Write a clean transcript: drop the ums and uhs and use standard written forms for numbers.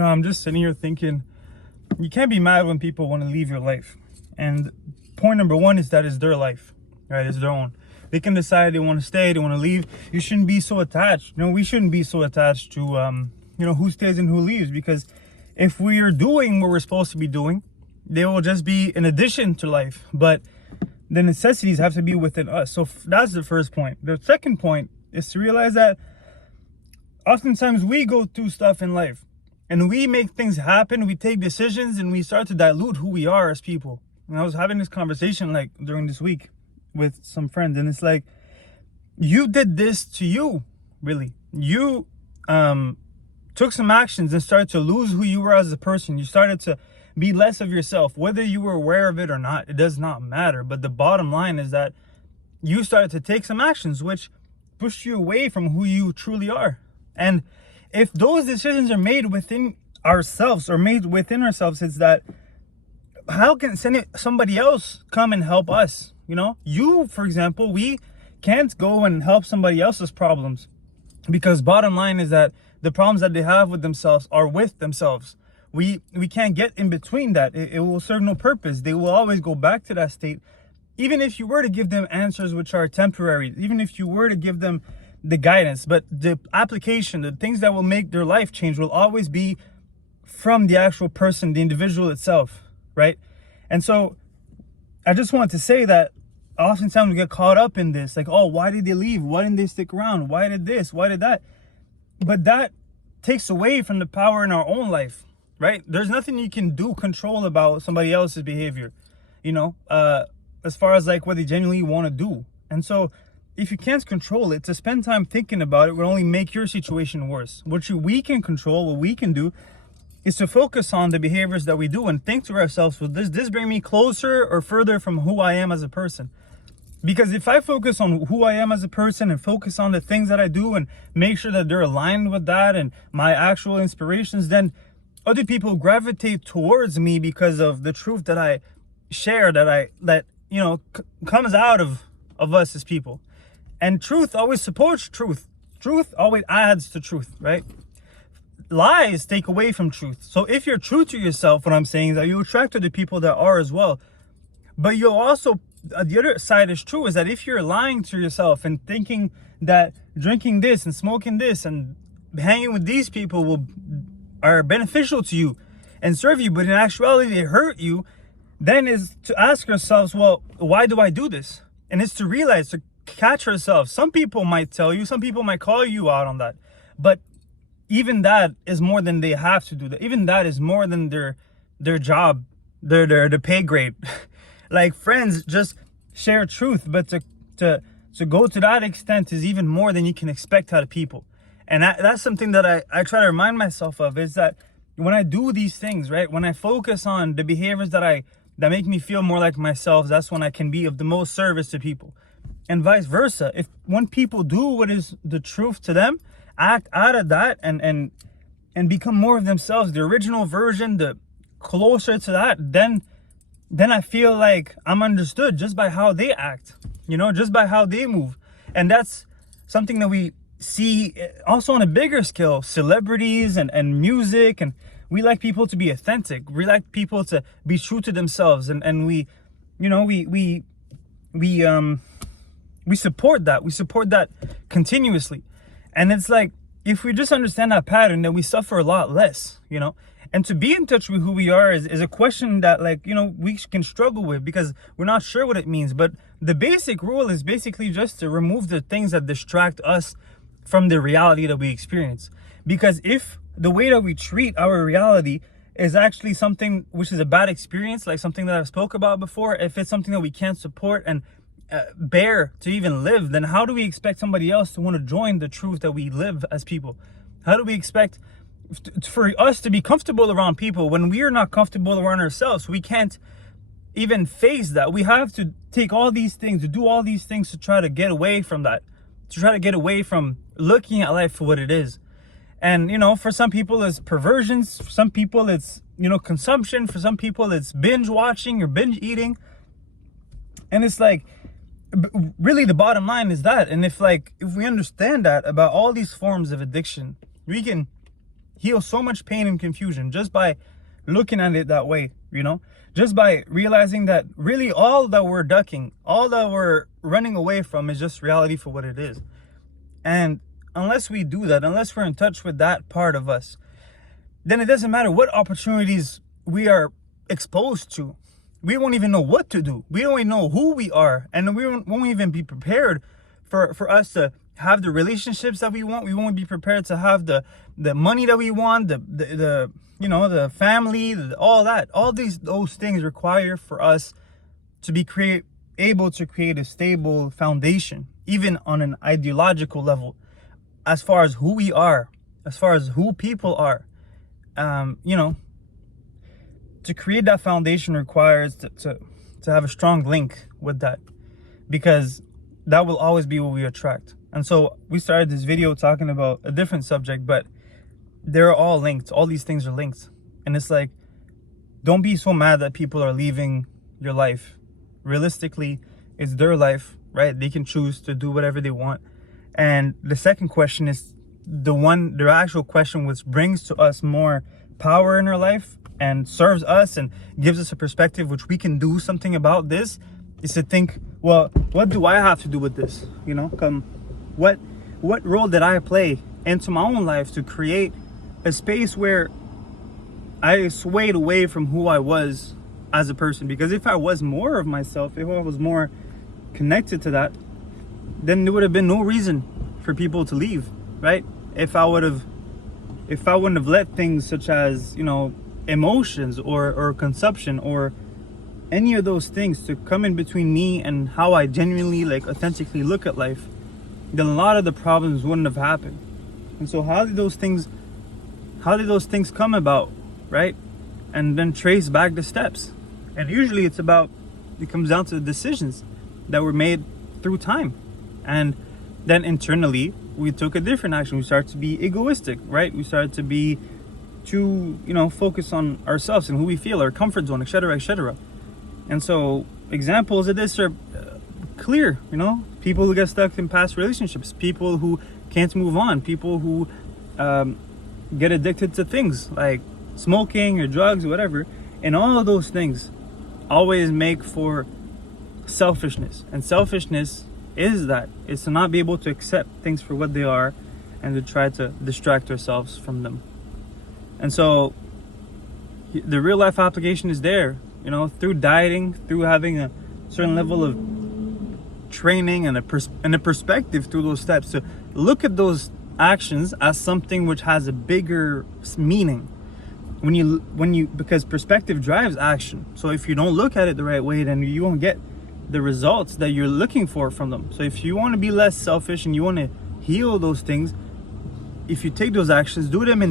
I'm just sitting here thinking, you can't be mad when people want to leave your life. And point number one is that it's their life, right? It's their own. They can decide they want to stay, they want to leave. You shouldn't be so attached. We shouldn't be so attached to, who stays and who leaves, because if we are doing what we're supposed to be doing, they will just be an addition to life. But the necessities have to be within us. So that's the first point. The second point is to realize that oftentimes we go through stuff in life and we make things happen. We take decisions and we start to dilute who we are as people. And I was having this conversation like during this week with some friends, and it's like, you did this to you, really. You took some actions and started to lose who you were as a person. You started to be less of yourself. Whether you were aware of it or not, it does not matter. But the bottom line is that you started to take some actions which pushed you away from who you truly are. And if those decisions are made within ourselves, it's that, how can somebody else come and help us? You, for example, we can't go and help somebody else's problems, because bottom line is that the problems that they have with themselves are with themselves. We can't get in between that. It will serve no purpose. They will always go back to that state. Even if you were to give them answers which are temporary, even if you were to give them the guidance, but the application, the things that will make their life change will always be from the actual person, the individual itself, right? And so I just want to say that oftentimes we get caught up in this, like, oh, why did they leave? Why didn't they stick around? Why did this? Why did that? But that takes away from the power in our own life, right? There's nothing you can control about somebody else's behavior, as far as like what they genuinely want to do. And so if you can't control it, to spend time thinking about it will only make your situation worse. We can control, what we can do, is to focus on the behaviors that we do and think to ourselves, will this bring me closer or further from who I am as a person? Because if I focus on who I am as a person and focus on the things that I do and make sure that they're aligned with that and my actual inspirations, then other people gravitate towards me because of the truth that I share, that comes out of us as people. And truth always supports truth. Truth always adds to truth, right? Lies take away from truth. So if you're true to yourself, what I'm saying is that you attract other people that are as well. But you'll also, the other side is true, is that if you're lying to yourself and thinking that drinking this and smoking this and hanging with these people are beneficial to you and serve you, but in actuality they hurt you, then is to ask ourselves, well, why do I do this? And it's to realize, to catch ourselves. Some people might tell you, some people might call you out on that, but even that is more than they have to do. That even that is more than their job, their pay grade. Like, friends just share truth, but to go to that extent is even more than you can expect out of people. And that's something that I try to remind myself of, is that when I do these things, right, when I focus on the behaviors that make me feel more like myself, that's when I can be of the most service to people. And vice versa. When people do what is the truth to them, act out of that and become more of themselves, the original version, the closer to that, then I feel like I'm understood just by how they act, just by how they move. And that's something that we see also on a bigger scale, celebrities and music. And we like people to be authentic. We like people to be true to themselves. And we support that. We support that continuously. And it's like, if we just understand that pattern, then we suffer a lot less, And to be in touch with who we are is a question that, we can struggle with because we're not sure what it means. But the basic rule is basically just to remove the things that distract us from the reality that we experience. Because if the way that we treat our reality is actually something which is a bad experience, like something that I've spoke about before, if it's something that we can't support and bear to even live, then how do we expect somebody else to want to join the truth that we live as people? How do we expect for us to be comfortable around people when we are not comfortable around ourselves? We can't even face that. We have to take all these things, to do all these things to try to get away from that, to try to get away from looking at life for what it is. And, for some people it's perversions, for some people it's, consumption, for some people it's binge watching or binge eating. And it's like, really the bottom line is that. And if we understand that about all these forms of addiction, we can heal so much pain and confusion just by looking at it that way, you know? Just by realizing that really all that we're ducking, all that we're running away from is just reality for what it is. And unless we do that, unless we're in touch with that part of us, then it doesn't matter what opportunities we are exposed to. We won't even know what to do. We don't even know who we are. And we won't even be prepared for us to have the relationships that we want. We won't be prepared to have the money that we want, the you know, the family, all that. All those things require for us to be able to create a stable foundation, even on an ideological level, as far as who we are, as far as who people are. You know, to create that foundation requires to have a strong link with that, because that will always be what we attract. And so we started this video talking about a different subject, but they're all linked. All these things are linked. And it's like, don't be so mad that people are leaving your life. Realistically, it's their life, right? They can choose to do whatever they want. And the second question is the actual question which brings to us more power in our life and serves us and gives us a perspective which we can do something about this, is to think, well, what do I have to do with this? You know, what role did I play into my own life to create a space where I swayed away from who I was as a person? Because if I was more of myself, if I was more connected to that, then there would have been no reason for people to leave, right? If I wouldn't have let things such as, you know, emotions or consumption or any of those things to come in between me and how I genuinely, like, authentically look at life, then a lot of the problems wouldn't have happened. And so how did those things come about, right? And then trace back the steps. And usually it comes down to the decisions that were made through time. And then internally we took a different action. We started to be egoistic, right? We started to be too, you know, focus on ourselves and who we feel, our comfort zone, etc., etc. And so examples of this are clear, you know, people who get stuck in past relationships, people who can't move on, people who get addicted to things like smoking or drugs or whatever. And all of those things always make for selfishness. And selfishness is to not be able to accept things for what they are and to try to distract ourselves from them. And so the real life application is there, you know, through dieting, through having a certain level of training and a perspective through those steps, to look at those actions as something which has a bigger meaning. Because perspective drives action. So if you don't look at it the right way, then you won't get the results that you're looking for from them. So if you want to be less selfish and you want to heal those things, if you take those actions, do them in